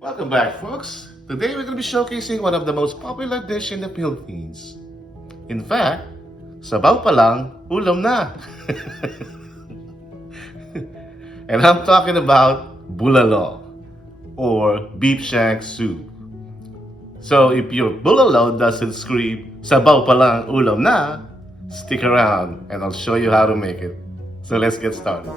Welcome back, folks. Today we're going to be showcasing one of the most popular dish in the Philippines. In fact, sabaw pa lang, ulam na. And I'm talking about bulalo or beef shank soup. So if your bulalo doesn't scream, sabaw pa lang, ulam na, stick around and I'll show you how to make it. So let's get started.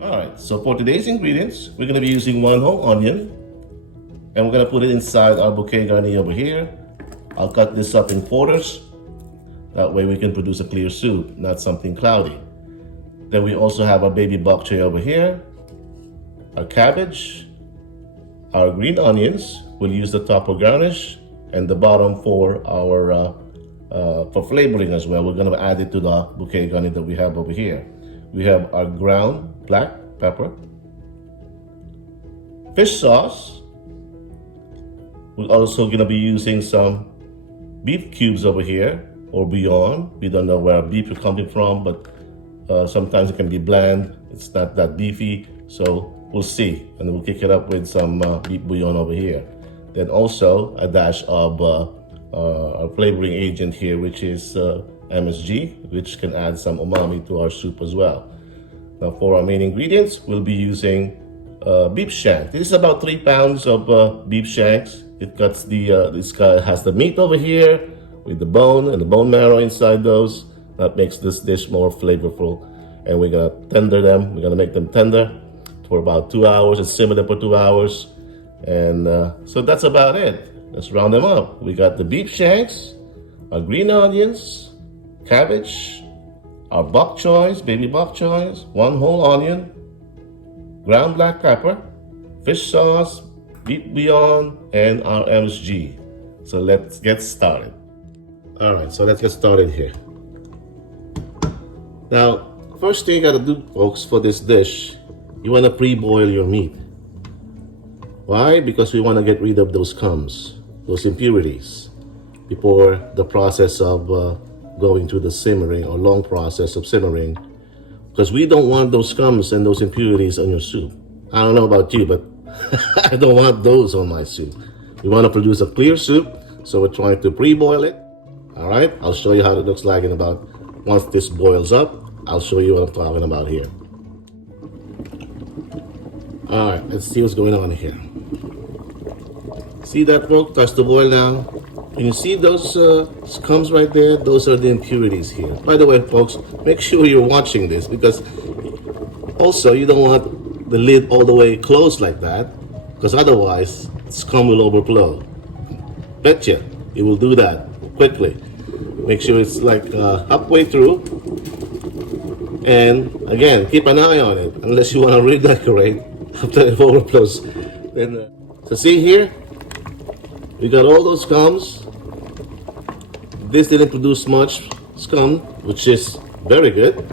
Alright, so for today's ingredients, we're going to be using one whole onion and we're going to put it inside our bouquet garni over here. I'll cut this up in quarters. That way we can produce a clear soup, not something cloudy. Then we also have our baby bok choy over here, our cabbage, our green onions. We'll use the top for garnish and the bottom for our for flavoring as well. We're going to add it to the bouquet garni that we have over here. We have our ground black pepper, fish sauce. We're also going to be using some beef cubes over here or beyond. We don't know where beef is coming from, but sometimes it can be bland. It's not that beefy, so we'll see. And we'll kick it up with some beef bouillon over here. Then also a dash of our flavoring agent here, which is MSG, which can add some umami to our soup as well. Now for our main ingredients, we'll be using beef shank. This is about 3 pounds of beef shanks. It cuts this guy has the meat over here with the bone and the bone marrow inside those. That makes this dish more flavorful. And we're gonna tender them. We're gonna make them tender for about 2 hours and simmer them for 2 hours. And so that's about it. Let's round them up. We got the beef shanks, our green onions, cabbage, our bok choys, baby bok choys, 1 whole onion, ground black pepper, fish sauce, beef bouillon, and our MSG. So let's get started. All right, so let's get started here. Now, first thing you gotta do, folks, for this dish, you wanna pre-boil your meat. Why? Because we wanna get rid of those scums, those impurities, before the process of going through the simmering or long process of simmering, because we don't want those scums and those impurities on your soup. I don't know about you, but I don't want those on my soup. We want to produce a clear soup, so we're trying to pre-boil it. All right, I'll show you how it looks like in about, once this boils up, I'll show you what I'm talking about here. All right, let's see what's going on here. See that, folks? Starts to boil now. Can you see those scums right there? Those are the impurities here. By the way, folks, make sure you're watching this, because also you don't want the lid all the way closed like that, because otherwise scum will overflow. Betcha, it will do that quickly. Make sure it's like halfway through. And again, keep an eye on it, unless you want to redecorate after it overflows. Then, so see here, we got all those scums. This didn't produce much scum, which is very good.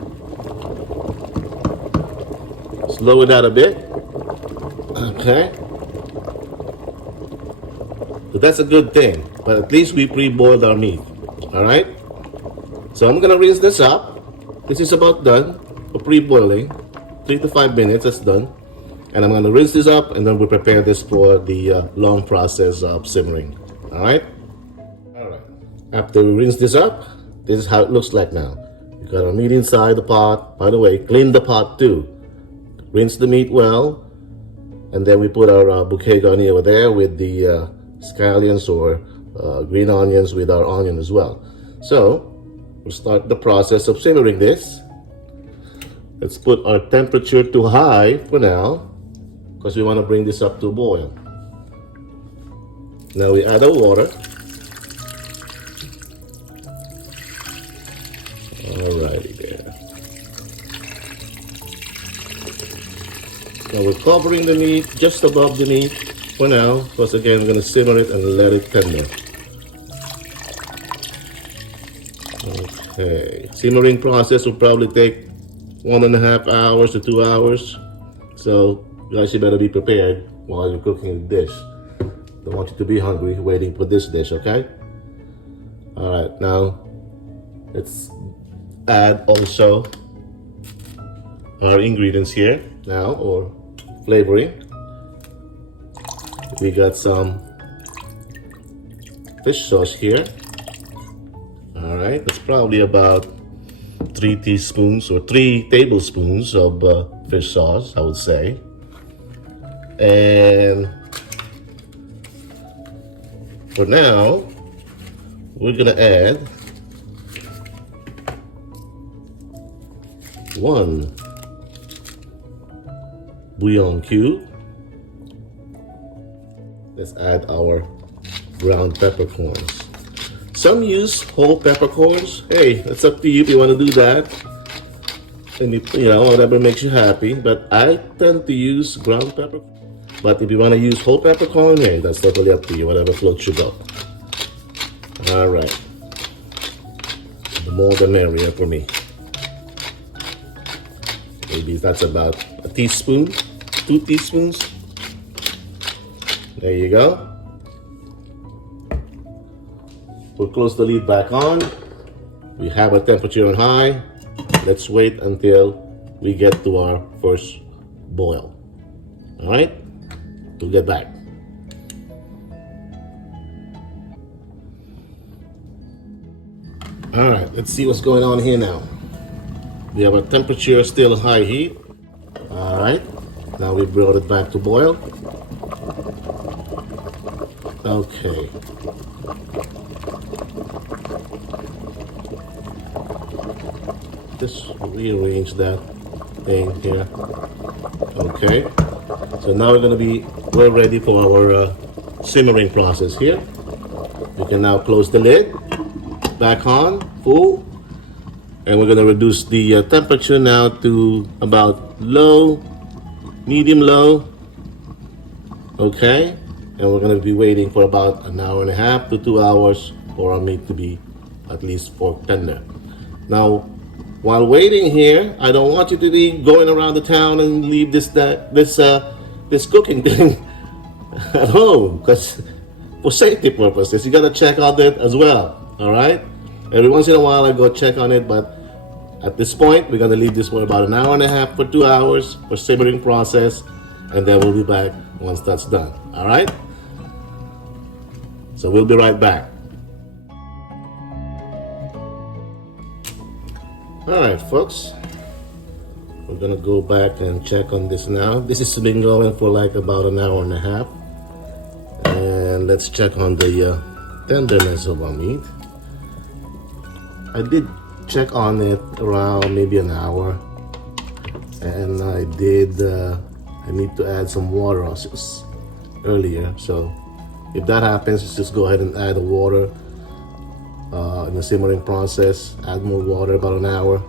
Slow it out a bit. Okay. So that's a good thing, but at least we pre-boiled our meat. All right. So I'm gonna rinse this up. This is about done for pre-boiling. 3 to 5 minutes, that's done. And I'm gonna rinse this up, and then we'll prepare this for the long process of simmering. All right. All right. After we rinse this up, this is how it looks like now. We got our meat inside the pot. By the way, clean the pot too. Rinse the meat well, and then we put our bouquet garni over there with the scallions or green onions with our onion as well. So we'll start the process of simmering this. Let's put our temperature to high for now, because we want to bring this up to a boil. Now we add our water. Alrighty there. Now we're covering the meat just above the meat for now, because again we're going to simmer it and let it tender. Okay, simmering process will probably take 1.5 hours to 2 hours. So you guys better be prepared while you're cooking the dish. Don't want you to be hungry waiting for this dish, okay? All right, now let's add also our ingredients here now, or flavoring. We got some fish sauce here. All right, that's probably about 3 teaspoons or 3 tablespoons of fish sauce, I would say. And for now, we're gonna add 1 bouillon cube. Let's add our ground peppercorns. Some use whole peppercorns. Hey, it's up to you if you want to do that. And you know, whatever makes you happy. But I tend to use ground pepper. But if you want to use whole peppercorn, hey, that's totally up to you. Whatever floats your boat. All right. The more the merrier for me. Maybe that's about a teaspoon, 2 teaspoons. There you go. We'll close the lid back on. We have our temperature on high. Let's wait until we get to our first boil. All right, we'll get back. All right, let's see what's going on here now. We have our temperature still high heat. All right, now we brought it back to boil. Okay. Just rearrange that thing here. Okay. So now we're ready for our simmering process here. We can now close the lid, back on, full. And we're gonna reduce the temperature now to about low, medium low. Okay. And we're gonna be waiting for about 1.5 to 2 hours for our meat to be at least fork tender. Now, while waiting here, I don't want you to be going around the town and leave this cooking thing at home, because for safety purposes, you gotta check on it as well. All right. Every once in a while, I go check on it, but at this point, we're gonna leave this for about 1.5 for 2 hours for simmering process, and then we'll be back once that's done. All right. So we'll be right back. All right, folks. We're gonna go back and check on this now. This has been going for like about 1.5 hours. And let's check on the tenderness of our meat. I did check on it around maybe an hour. And I need to add some water earlier. So if that happens, just go ahead and add the water in the simmering process. Add more water, about an hour.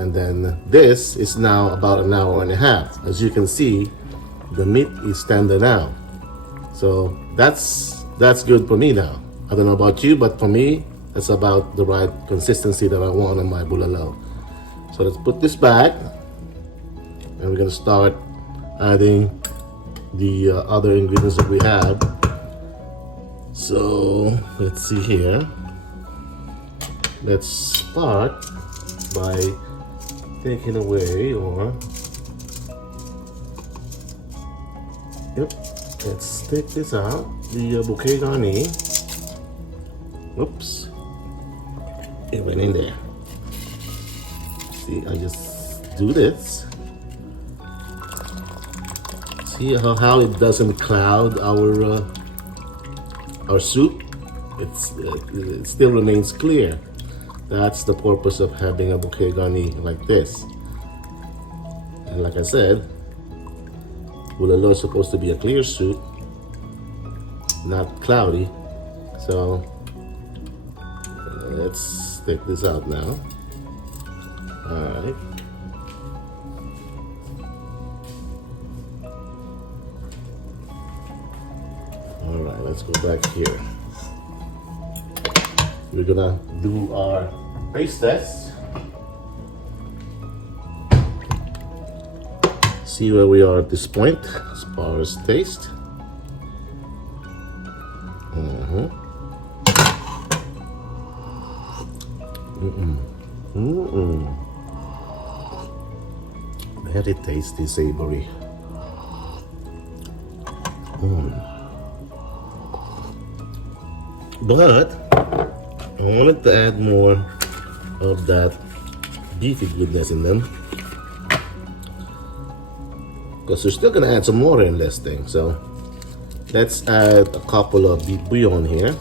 And then this is now about 1.5 hours. As you can see, the meat is tender now. So that's good for me now. I don't know about you, but for me, that's about the right consistency that I want on my bulalo. So let's put this back. And we're gonna start adding the other ingredients that we have. So let's see here. Let's start by taking away let's take this out, the bouquet garni. Oops, it went in there. See, I just do this. See how it doesn't cloud our soup? It still remains clear. That's the purpose of having a bouquet garni like this. And like I said, bulalo is supposed to be a clear soup, not cloudy. So let's take this out now. All right. All right, let's go back here. We're gonna do our taste test. See where we are at this point as far as taste. Very tasty, savory. But I wanted to add more of that beefy goodness in them, because we're still gonna add some water in this thing. So let's add a couple of beef bouillon here.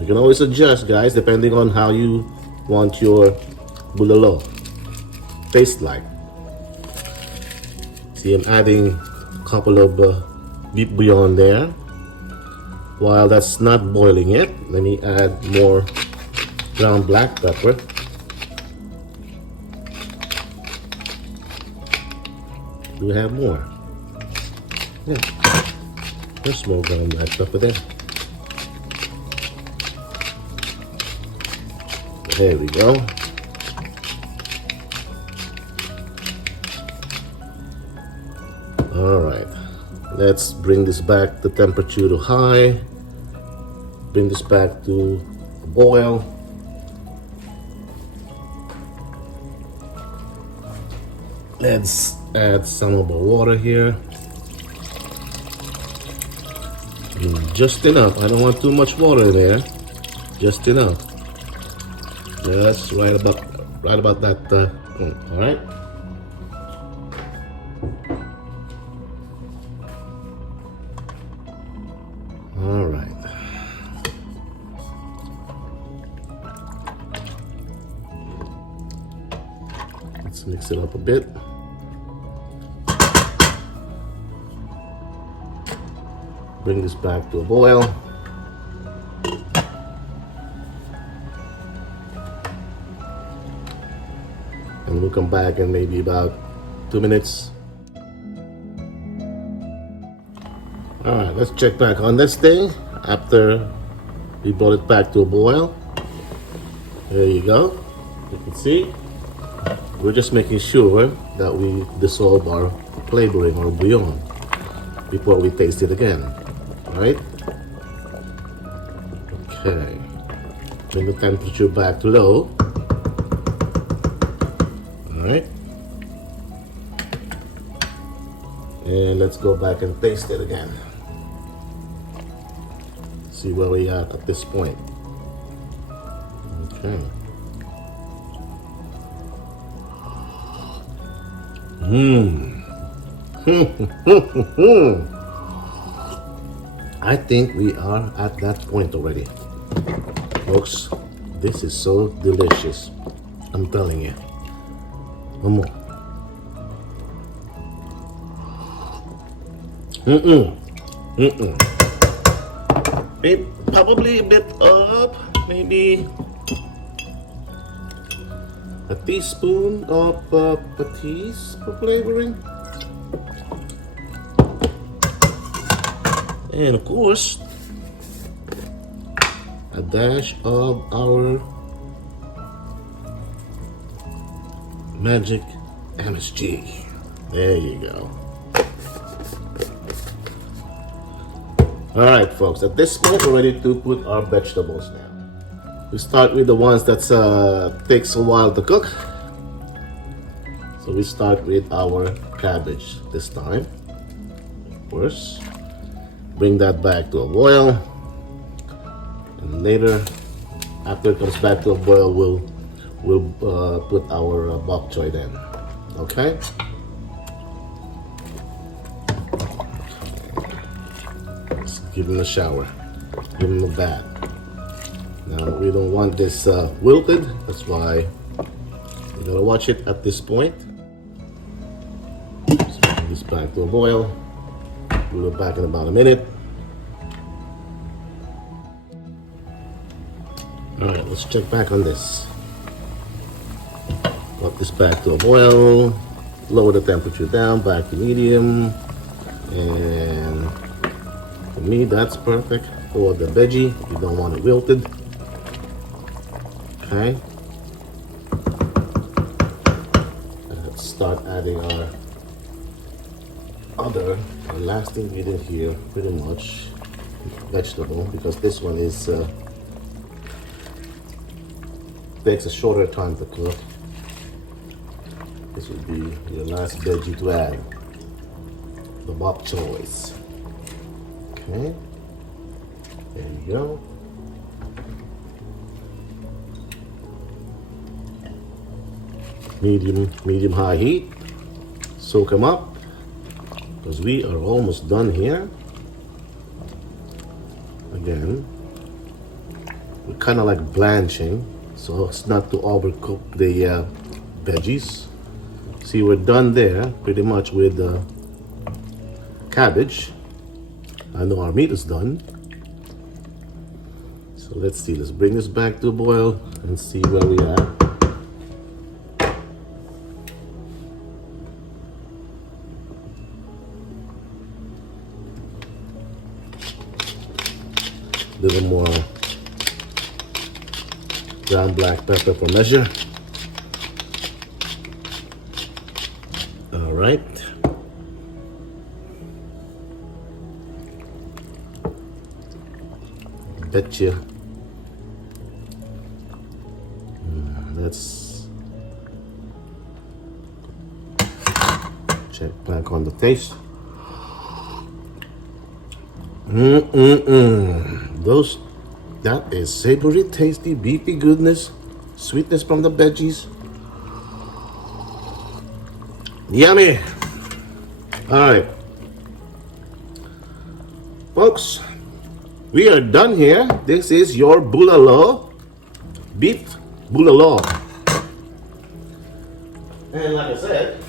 You can always adjust, guys, depending on how you want your bulalo taste like. See, I'm adding a couple of beef bouillon there. While that's not boiling yet, let me add more ground black pepper. Do we have more? Yeah, there's more ground black pepper there. There we go. All right, let's bring this back the temperature to high. Bring this back to a boil. Let's add some of the water here. Just enough. I don't want too much water in there. Just enough. Just right about that point. All right. All right. Let's mix it up a bit. Bring this back to a boil. And we'll come back in maybe about 2 minutes. All right, let's check back on this thing after we brought it back to a boil. There you go. You can see we're just making sure that we dissolve our flavoring or bouillon before we taste it again. All right? Okay. Bring the temperature back to low. All right. And let's go back and taste it again. See where we are at this point. Okay. I think we are at that point already. Folks, this is so delicious. I'm telling you. One more. Probably a bit of maybe a teaspoon of patis for flavoring. And of course, a dash of our magic MSG. There you go. All right, folks, at this point, we're ready to put our vegetables now. We start with the ones that takes a while to cook. So we start with our cabbage this time. Of course, bring that back to a boil. And later, after it comes back to a boil, we'll put our bok choy then. Okay? Let's give him a shower. Give him a bath. Now, we don't want this wilted. That's why you gotta watch it at this point. So bring this back to a boil. We'll be back in about a minute. All right, let's check back on this. Put this back to a boil. Lower the temperature down back to medium. And for me, that's perfect for the veggie. You don't want it wilted. Okay. Let's start adding our last ingredient here, pretty much. vegetable because this one is takes a shorter time to cook. This would be your last veggie to add. The bok choys. Okay. There you go. Medium high heat. Soak them up because we are almost done here. Again, we're kind of like blanching so as not to overcook the veggies. See, we're done there pretty much with the cabbage. I know our meat is done. So let's see, let's bring this back to a boil and see where we are. Little more ground black pepper for measure. All right. Betcha. Let's check back on the taste. That is savory, tasty, beefy goodness, sweetness from the veggies. Yummy. All right, folks, we are done here. This is your bulalo, beef bulalo. And like I said,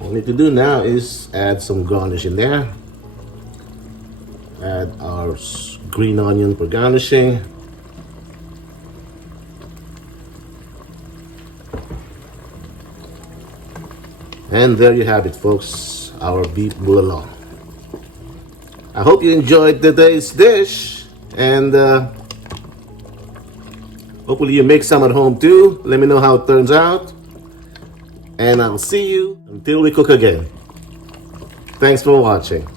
all we need to do now is add some garnish in there. Add our green onion for garnishing. And there you have it, folks, our beef bulalo. I hope you enjoyed today's dish, and hopefully you make some at home too. Let me know how it turns out, and I'll see you until we cook again. Thanks for watching.